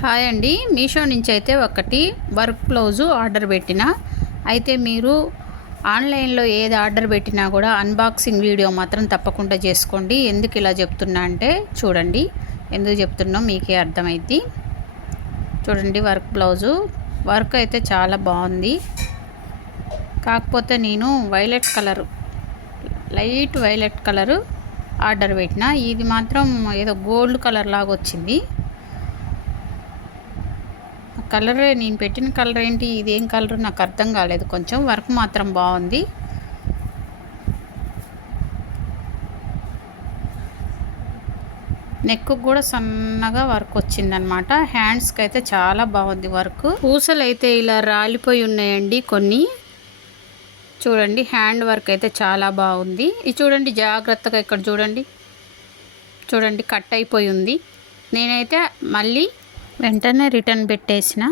Hi అండి, మీషో నుంచి అయితే ఒకటి వర్క్ బ్లౌజు ఆర్డర్ పెట్టిన. అయితే మీరు ఆన్లైన్లో ఏది ఆర్డర్ పెట్టినా కూడా అన్బాక్సింగ్ వీడియో మాత్రం తప్పకుండా చేసుకోండి. ఎందుకు ఇలా చెప్తున్నా అంటే చూడండి, ఎందుకు చెప్తున్నా మీకే అర్థమైంది. చూడండి, వర్క్ బ్లౌజు వర్క్ అయితే చాలా బాగుంది. కాకపోతే నేను లైట్ వైలెట్ కలరు ఆర్డర్ పెట్టిన. ఇది మాత్రం ఏదో గోల్డ్ కలర్ లాగా వచ్చింది. కలర్ నేను పెట్టిన కలర్ ఏంటి, ఇదేం కలర్ నాకు అర్థం కాలేదు. కొంచెం వర్క్ మాత్రం బాగుంది. నెక్ కూడా సన్నగా వర్క్ వచ్చిందనమాట. హ్యాండ్స్కి అయితే చాలా బాగుంది వర్క్. పూసలు అయితే ఇలా రాలిపోయి ఉన్నాయండి కొన్ని. చూడండి, హ్యాండ్ వర్క్ అయితే చాలా బాగుంది. ఇది చూడండి జాగ్రత్తగా, ఇక్కడ చూడండి కట్ అయిపోయి ఉంది. నేనైతే మళ్ళీ వెంటనే రిటర్న్ పెట్టేసిన.